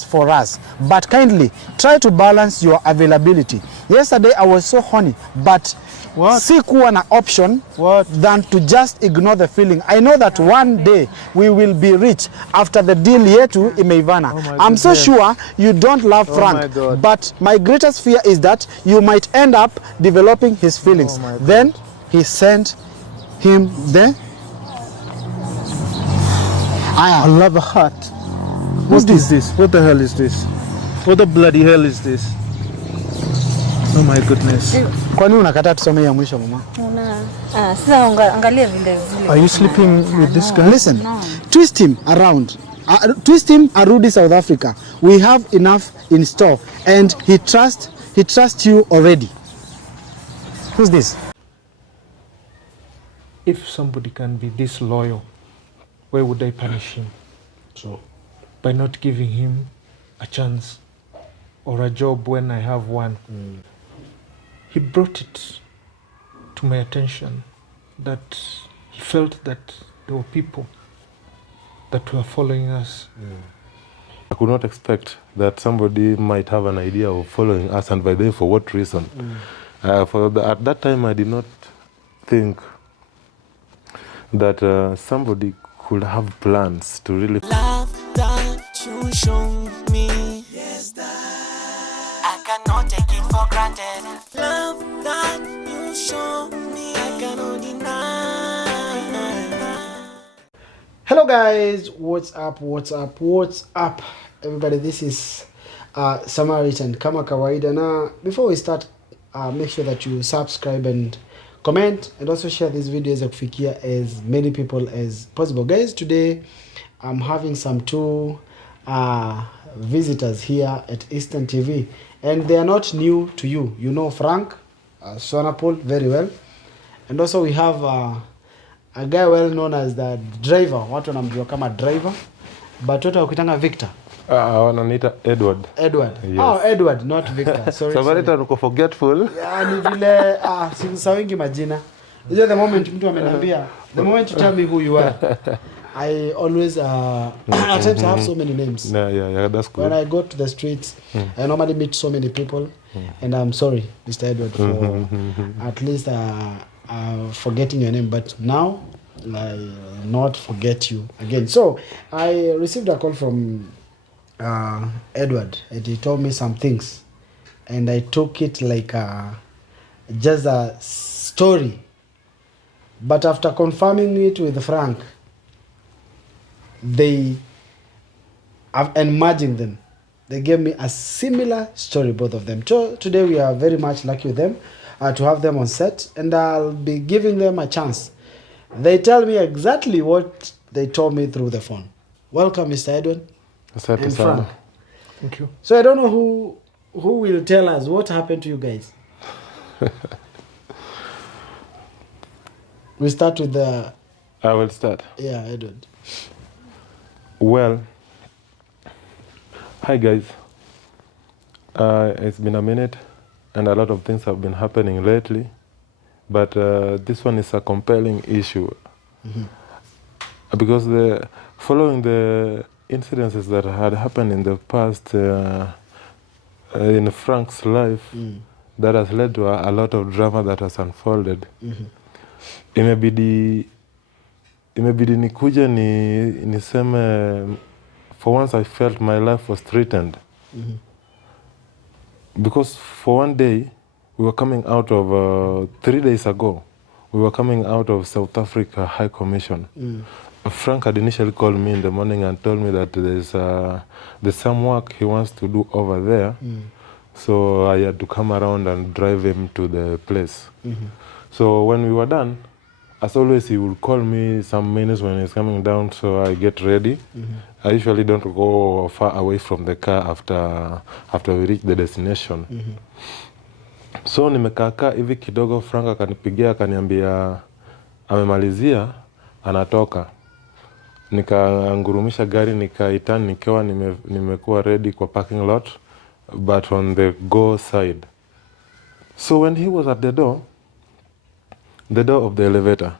for us, but kindly try to balance your availability. Yesterday I was so horny, but sikuwa na option than to just ignore the feeling. I know that one day we will be rich after the deal yetu imeivana. I'm so sure you don't love Frank, but my greatest fear is that you might end up developing his feelings. Then he sent him there. I love a heart. What is this? What the hell is this? What the bloody hell is this? Oh my goodness. Kwa nini unakataa tusome ya mwisho mama? Sasa angalia vile vile. Are you sleeping with this guy? Listen, twist him around. Twist him arudi South Africa. We have enough in store and he trusts you already. Who's this? If somebody can be this loyal, why would I punish him? So, by not giving him a chance or a job when I have one. He brought it to my attention that he felt that there were people that were following us. I could not expect that somebody might have an idea of following us, and by the way, for what reason. At that time, I did not think that somebody could have plans to really... Love that you show me, yes, that I cannot take it for granted. Love that you show me, I cannot deny. Hello guys, what's up everybody? This is Samaritan kama kawaida, na before we start, make sure that you subscribe and comment and also share this video as kufikia as many people as possible. Guys, today I'm having some two visitors here at Eastern TV, and they are not new to you. You know Frank Sonapol very well, and also we have a guy well known as the driver. Watu wanamjua kama driver, but watu wakitanga Victor. Wananiita Edward. Yes. Oh, Edward, not Victor. Sorry. Samaritan uko forgetful. Yeah, ni vile sisawingi majina. Is the moment mtu amenambia, the moment you tell me who you are, I always at times I have so many names. Yeah, that's good. When I go to the streets, I normally meet so many people, and I'm sorry, Mr. Edward, for at least forgetting your name, but now I not forget you again. So I received a call from Edward, and he told me some things, and I took it like just a story, but after confirming it with Frank, and merging them, they gave me a similar story, both of them. So today we are very much lucky with them to have them on set, and I'll be giving them a chance. They tell me exactly what they told me through the phone. Welcome, Mr. Edward and Frank. Thank you. So I don't know who will tell us what happened to you guys. We start with the... I will start. Yeah, Edward. Well, hi guys. It's been a minute, and a lot of things have been happening lately, but this one is a compelling issue. Because following the incidences that had happened in the past in Frank's life, that has led to a lot of drama that has unfolded. Imebidi nikuje niseme, for once I felt my life was threatened. Because for one day, we were coming out of, 3 days ago, we were coming out of South Africa High Commission. Frank had initially called me in the morning and told me that there's some work he wants to do over there. So I had to come around and drive him to the place. So when we were done, as always, he would call me some minutes when he's coming down, so I get ready. I usually don't go far away from the car after we reach the destination. So nimekaka hivi kidogo, Frank akanipigia akaniambia amemalizia, anatoka. Nikaangurumisha gari, nikaitan, nikiwa nimekuwa ready kwa parking lot, but on the go side. So when he was at the door of the elevator,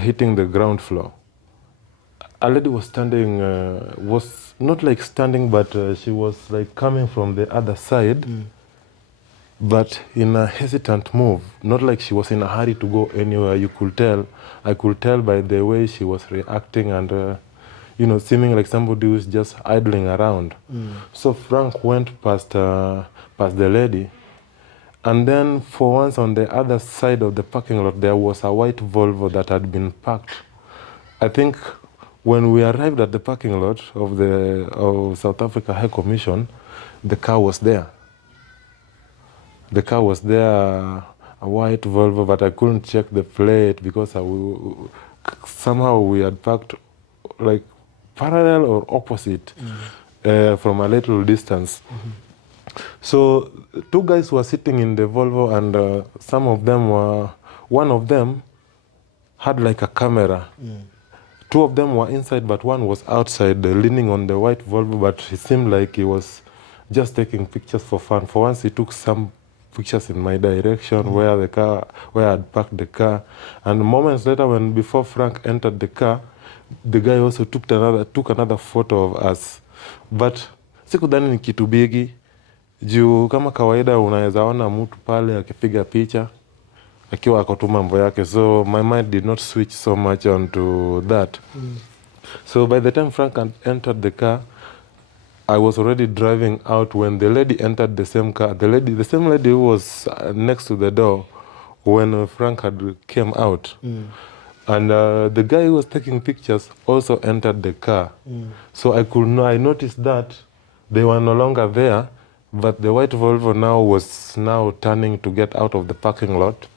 hitting the ground floor, a lady was standing, was not like standing, but she was like coming from the other side, but in a hesitant move, not like she was in a hurry to go anywhere. I could tell by the way she was reacting and, seeming like somebody who's just idling around. So Frank went past the lady, and then for once on the other side of the parking lot, there was a white Volvo that had been parked. I think when we arrived at the parking lot of South Africa High Commission, the car was there. The car was there, a white Volvo, but I couldn't check the plate because somehow we had parked like parallel or opposite from a little distance. So 2 guys were sitting in the Volvo, and one of them had like a camera. 2 of them were inside, but one was outside, leaning on the white Volvo, but he seemed like he was just taking pictures for fun. For once, he took some pictures in my direction where I had parked the car. And moments later, before Frank entered the car, the guy also took another photo of us. But sikudhani ni kitu bigi. Juu kama kawaida unaweza ona mtu pale akipiga picha akiwa ako tu mambo yake. So my mind did not switch so much onto that. So by the time Frank entered the car, I was already driving out when the lady entered the same car. The same lady who was next to the door when Frank had came out. And the guy who was taking pictures also entered the car. So I noticed that they were no longer there, but the white Volvo was turning to get out of the parking lot.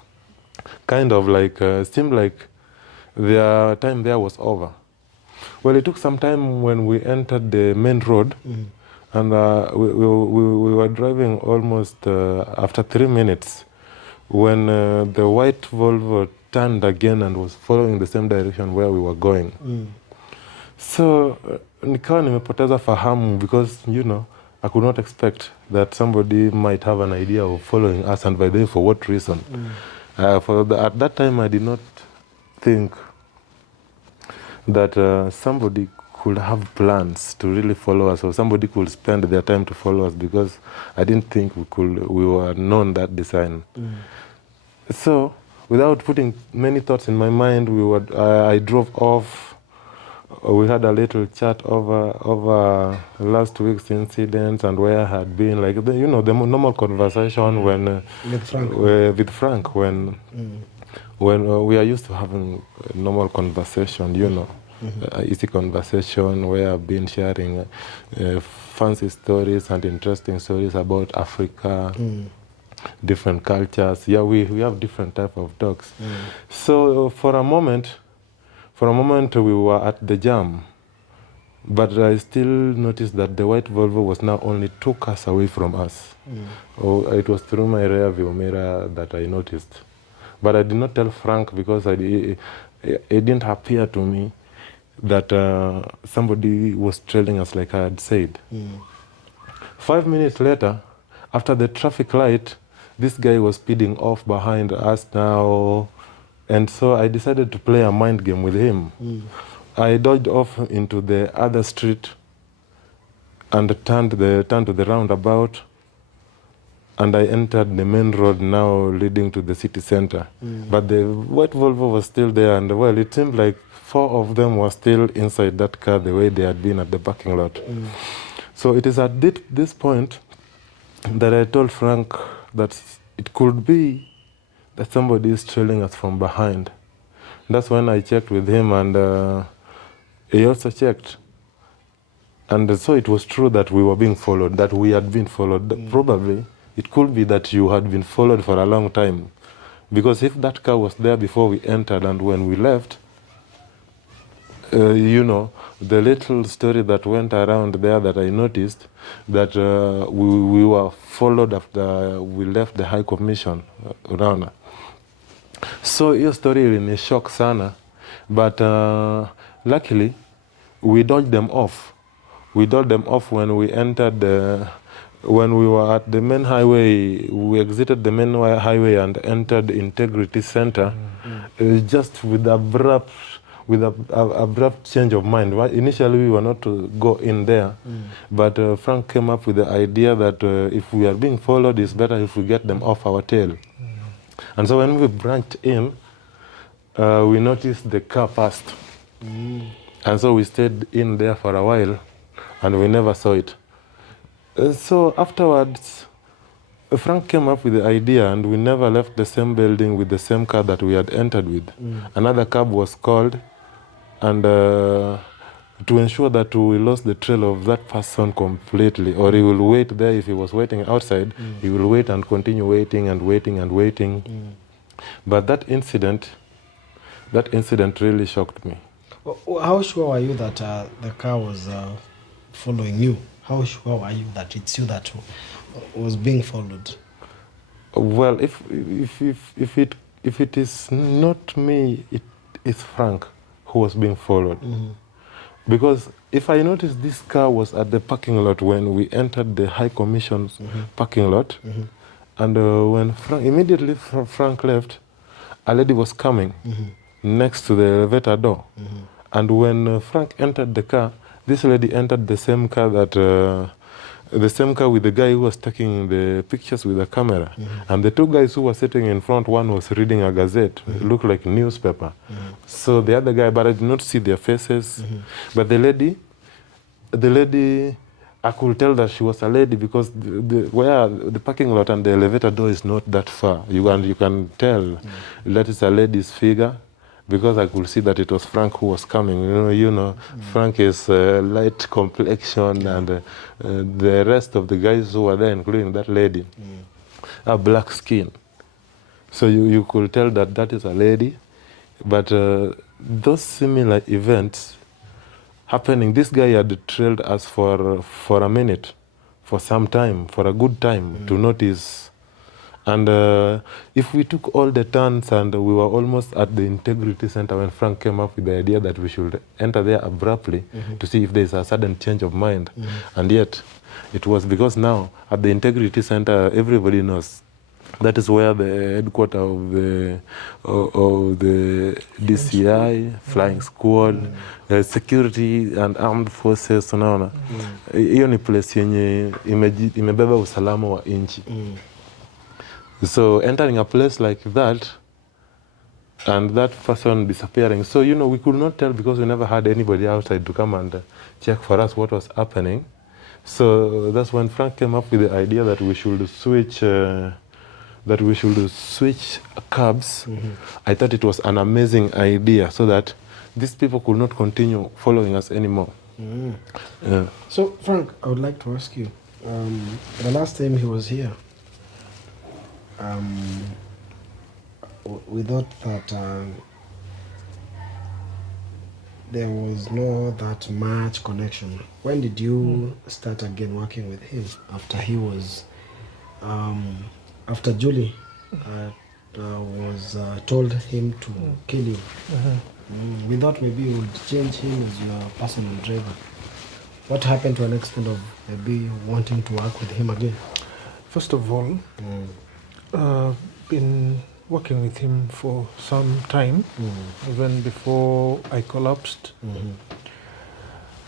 Kind of like, seemed like their time there was over. Well, it took some time when we entered the main road, and we were driving almost after 3 minutes when the white Volvo turned again and was following the same direction where we were going. So nikawa nimepoteza fahamu because, I could not expect that somebody might have an idea of following us, and by the way, for what reason. At that time, I did not think that somebody could have plans to really follow us, or somebody could spend their time to follow us, because I didn't think we were known that design. So without putting many thoughts in my mind, I drove off. We had a little chat over last week's incidents and where I had been, like the normal conversation with Frank when we are used to having a normal conversation, easy conversation where I've been sharing fancy stories and interesting stories about Africa, different cultures. Yeah, we have different type of talks. So for a moment we were at the jam, but I still noticed that the white Volvo was now only 2 cars away from us. It was through my rear view mirror that I noticed. But I did not tell Frank because it didn't appear to me that somebody was trailing us like I had said. 5 minutes later, after the traffic light, this guy was speeding off behind us now. And so I decided to play a mind game with him. I dodged off into the other street and turned to the roundabout, and I entered the main road now leading to the city center. But the white Volvo was still there, and well, it seemed like 4 of them were still inside that car the way they had been at the parking lot. So it is at this point that I told Frank that it could be that somebody is trailing us from behind. That's when I checked with him, and he also checked. And so it was true that we were being followed, that we had been followed. Probably it could be that you had been followed for a long time. Because if that car was there before we entered and when we left, the little story that went around there that I noticed, that we were followed after we left the High Commission around. So your story really shocked sana, but luckily we dodged them off. We dodged them off when we entered when we were at the main highway. We exited the main highway and entered Integrity Center, just with abrupt with a abrupt change of mind. Initially, we were not to go in there, but Frank came up with the idea that if we are being followed, it's better if we get them off our tail. And so when we branched in, we noticed the car passed. And so we stayed in there for a while, and we never saw it. So afterwards, Frank came up with the idea, and we never left the same building with the same car that we had entered with. Another cab was called, and to ensure that we lost the trail of that person completely, or he will wait there. If he was waiting outside, he will wait and continue waiting and waiting and waiting. But that incident really shocked me. How sure are you that the car was following you? How sure are you that it's you that was being followed? Well, if it is not me, it is Frank who was being followed. Because if I noticed this car was at the parking lot when we entered the High Commission's parking lot, and when immediately Frank left, a lady was coming next to the elevator door. And when Frank entered the car, this lady entered the same car with the guy who was taking the pictures with the camera. And the two guys who were sitting in front, one was reading a gazette. It looked like a newspaper. So the other guy, but I did not see their faces. But the lady, I could tell that she was a lady because where the parking lot and the elevator door is not that far. You can tell that is a lady's figure, because I could see that it was Frank who was coming. Frank is light complexion, and the rest of the guys who were there, including that lady, are black skin. So you could tell that is a lady. But those similar events happening, this guy had trailed us for a minute, for some time, for a good time to notice. And if we took all the turns, and we were almost at the Integrity Center when Frank came up with the idea that we should enter there abruptly to see if there is a sudden change of mind. And yet, it was because now at the Integrity Center, everybody knows that is where the headquarters of the DCI, Flying Squad, security and armed forces, unaona. Hiyo ni place yenye imebeba usalama wa nchi. So entering a place like that, and that person disappearing. So, we could not tell because we never had anybody outside to come and check for us what was happening. So that's when Frank came up with the idea that we should switch cabs. I thought it was an amazing idea, so that these people could not continue following us anymore. Yeah. So, Frank, I would like to ask you, the last time he was here, we thought that there was not that much connection. When did you start again working with him after he was, after Julie was told him to kill you? We thought maybe you would change him as your personal driver. What happened to an extent of maybe wanting to work with him again? First of all, I've been working with him for some time, even before I collapsed.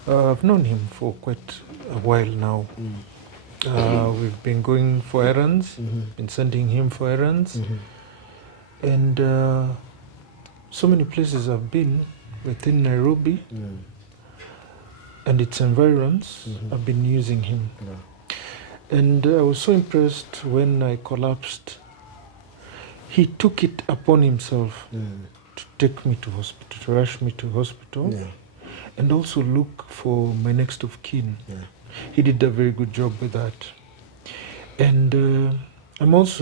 I've known him for quite a while now. We've been going for errands, been sending him for errands, and so many places I've been within Nairobi and its environs. I've been using him. And I was so impressed when I collapsed. He took it upon himself to take me to hospital, to rush me to hospital, and also look for my next of kin. He did a very good job with that. And I must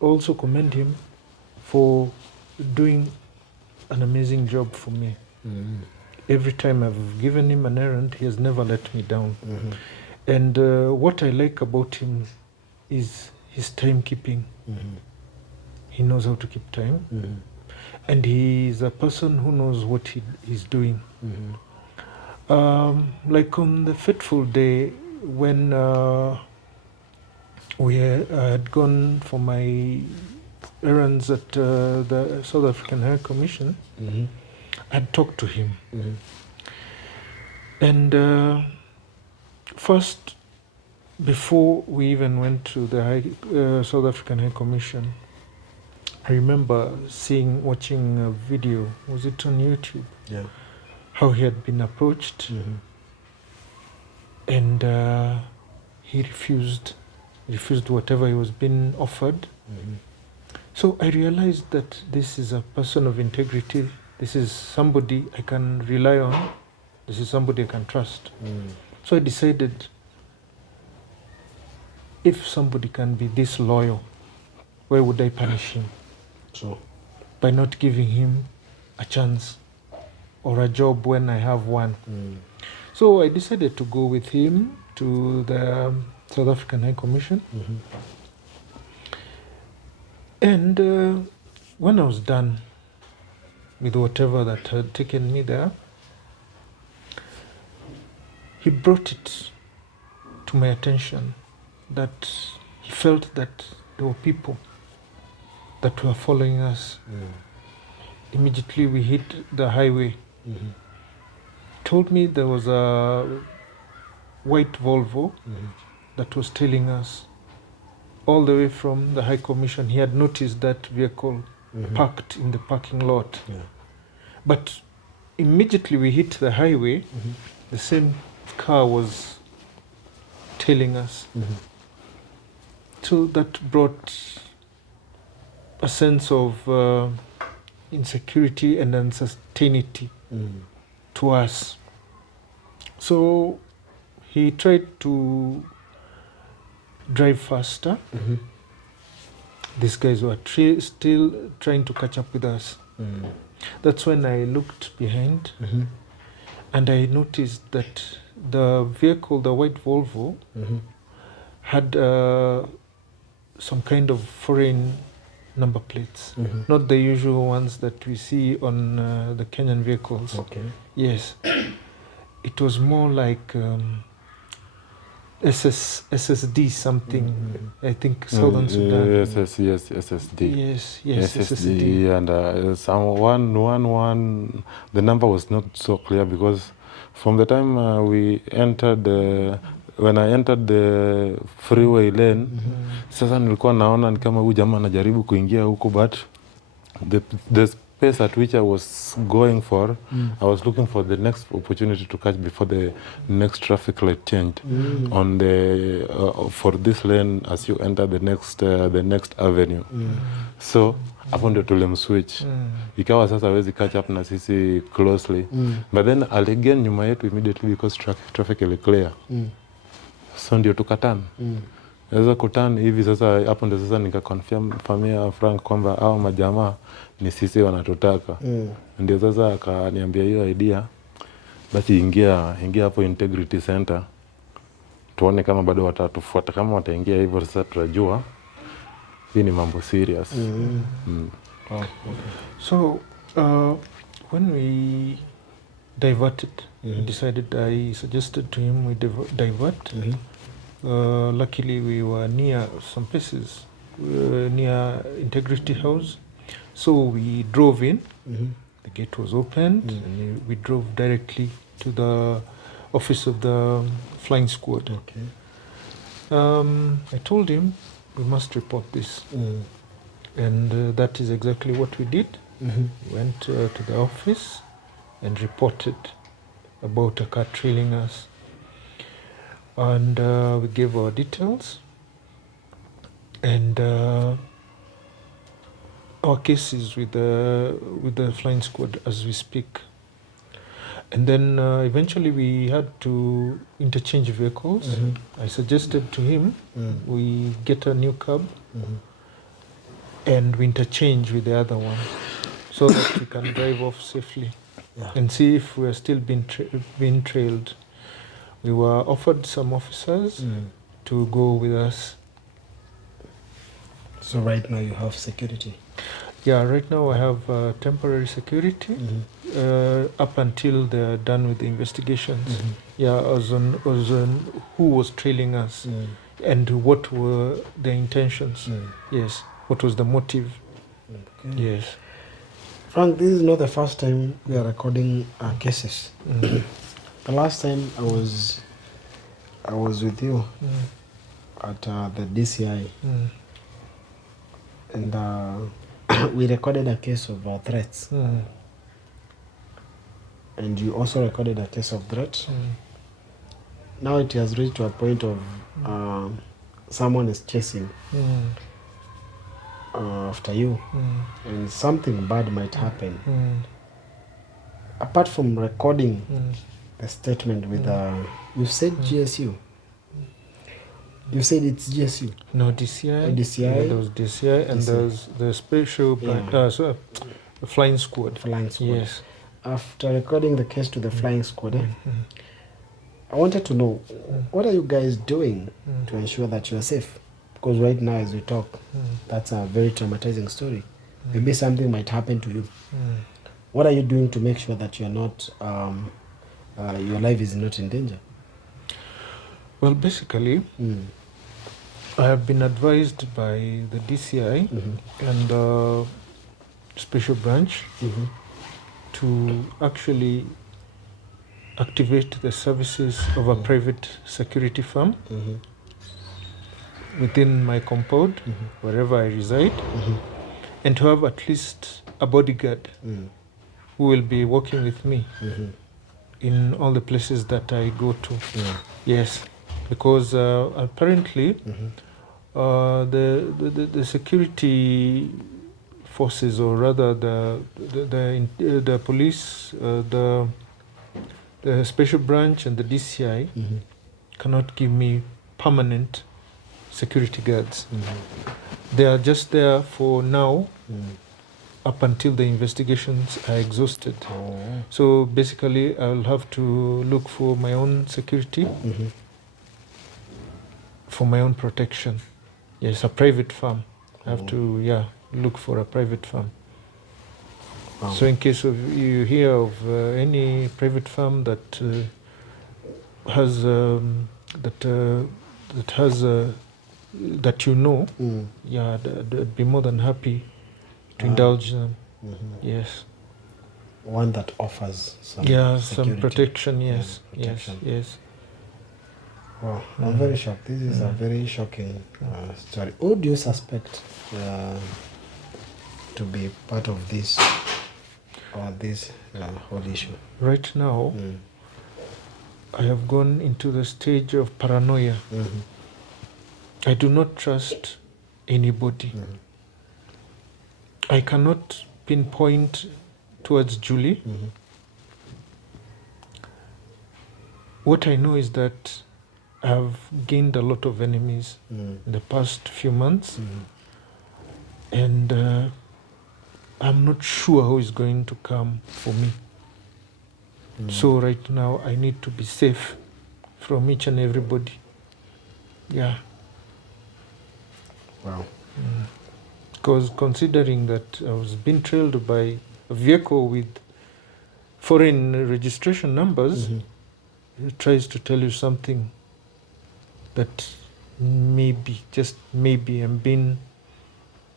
also commend him for doing an amazing job for me. Every time I've given him an errand, he has never let me down. And what I like about him is his timekeeping. He knows how to keep time. And he is a person who knows what he's doing. Like on the fateful day when I had gone for my errands at the South African High Commission, I'd talked to him. And first, before we even went to the South African High Commission, I remember watching a video, was it on YouTube? Yeah. How he had been approached, and he refused whatever he was being offered. So I realized that this is a person of integrity. This is somebody I can rely on. This is somebody I can trust. So I decided, if somebody can be this loyal, why would I punish him? So, by not giving him a chance or a job when I have one. So I decided to go with him to the South African High Commission. And when I was done with whatever that had taken me there, he brought it to my attention that he felt that there were people that were following us. Immediately we hit the highway. Told me there was a white Volvo that was tailing us all the way from the High Commission. He had noticed that vehicle parked in the parking lot. But immediately we hit the highway, the same car was tailing us. So that brought a sense of insecurity and uncertainty to us. So he tried to drive faster. These guys were still trying to catch up with us. That's when I looked behind and I noticed that the vehicle, the white Volvo, had some kind of foreign number plates, not the usual ones that we see on the Kenyan vehicles. Yes, it was more like SSD something. I think Southern Sudan. Yes, SSD. Yes, SSD, and some one. The number was not so clear because from the time we entered when I entered the freeway lane, sasa nilikuwa naona ni kama huyu jamaa anajaribu kuingia huko, but the space at which I was going for, I was looking for the next opportunity to catch before the next traffic light changed on the for this lane as you enter the next avenue. So hapo ndio tulimswitch. Ikawa sasa hawezi catch up na sisi closely. But then again nyuma yetu immediately because traffic ili clear. So ndio tukatana. Naweza kutana hivi sasa, hapo ndio sasa nikaconfirm familia Frank kwamba hao majamaa ni sisi wanatutaka. Ndio sasa akaniambia hiyo idea, basi ingia hapo Integrity Center tuone kama bado watatufuata. Kama wataingia hivyo sasa tutajua hii ni mambo serious. So when we diverted, I suggested to him we divert. Luckily we were near some places, near Integrity House, so we drove in. The gate was opened and we drove directly to the office of the flying squad. I told him we must report this, and that is exactly what we did. We went to the office and reported about a car trailing us, and we gave our details, and our case is with the flying squad as we speak. And then eventually we had to interchange vehicles. I suggested to him we get a new cab and we interchange with the other one so that we can drive off safely and see if we are still being trailed. We were offered some officers to go with us. So right now you have security? Yeah, right now I have temporary security up until they're done with the investigations. Yeah, as on who was trailing us and what were their intentions. Yes, what was the motive. Yes. Frank, this is not the first time we are recording cases. The last time I was with you at the DCI, and we recorded a case of threats. And you also recorded a case of threat. Now it has reached to a point of someone is chasing after you, and something bad might happen. Apart from recording the statement with you said GSU. You said it's GSU. No, DCI. DCI. Yeah, there was DCI, and there's the special the flying squad. Flying squad. Yes. After recording the case to the flying squad, I wanted to know, what are you guys doing to ensure that you are safe? Because right now, as we talk, that's a very traumatizing story. Maybe something might happen to you. What are you doing to make sure that you're not, your life is not in danger? Well, basically, I have been advised by the DCI and special branch to actually activate the services of a private security firm within my compound, wherever I reside, and to have at least a bodyguard who will be working with me in all the places that I go to. Yes, because apparently the security forces, or rather the police, the special branch and the DCI cannot give me permanent security guards. They are just there for now, up until the investigations are exhausted. So basically, I'll have to look for my own security, for my own protection. Yes, a private firm. I have to, look for a private firm. So in case of you hear of any private firm that has that you know, I'd be more than happy to indulge them. Yes. One that offers some some protection. Yes, protection. yes. Wow, I'm very shocked. This is a very shocking story. Who do you suspect to be part of this or this whole issue? Right now, I have gone into the stage of paranoia. I do not trust anybody. I cannot pinpoint towards Julie. What I know is that I've gained a lot of enemies in the past few months, and I'm not sure who is going to come for me. So right now I need to be safe from each and everybody. Yeah. Wow. Because considering that I was being trailed by a vehicle with foreign registration numbers, it tries to tell you something that maybe, just maybe, I'm being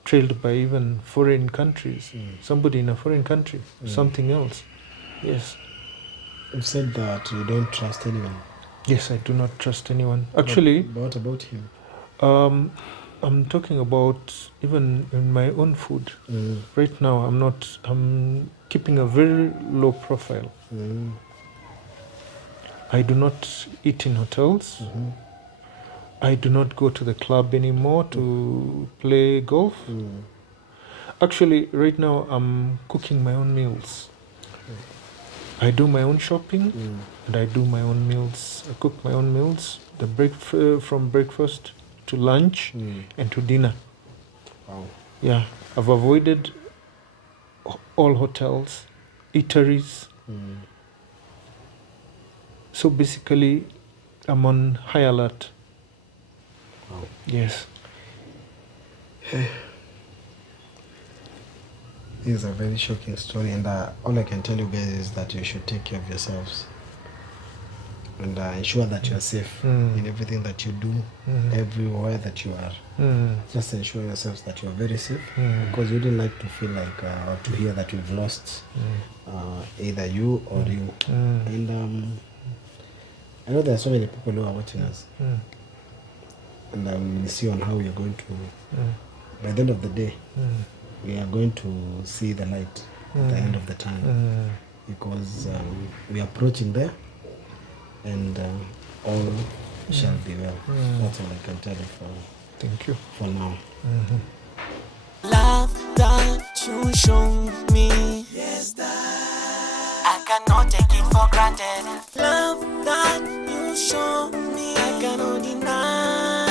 trailed by even foreign countries. Somebody in a foreign country, something else. Yes. You've said that you don't trust anyone. Yes, I do not trust anyone. Actually, what about him? I'm talking about even in my own food. Right now, I'm keeping a very low profile. I do not eat in hotels. I do not go to the club anymore to play golf. Actually, right now, I'm cooking my own meals. I do my own shopping, and I do my own meals. I cook my own meals, from breakfast to lunch and to dinner. Wow. Yeah, I've avoided all hotels, eateries. So basically, I'm on high alert. Wow. Yes. This is a very shocking story, and all I can tell you guys is that you should take care of yourselves. and ensure that you are safe in everything that you do, everywhere that you are. Just ensure yourselves that you are very safe, because you wouldn't like to feel like or to hear that we've lost either you or you. And I know there are so many people who are watching us, and we'll see on how we are going to. By the end of the day, we are going to see the light at the end of the tunnel, because we are approaching there, and all shall be well. That's all I can tell you Thank you. for now. Love that you show me, yes, that I cannot take it for granted. Love that you show me, I cannot deny.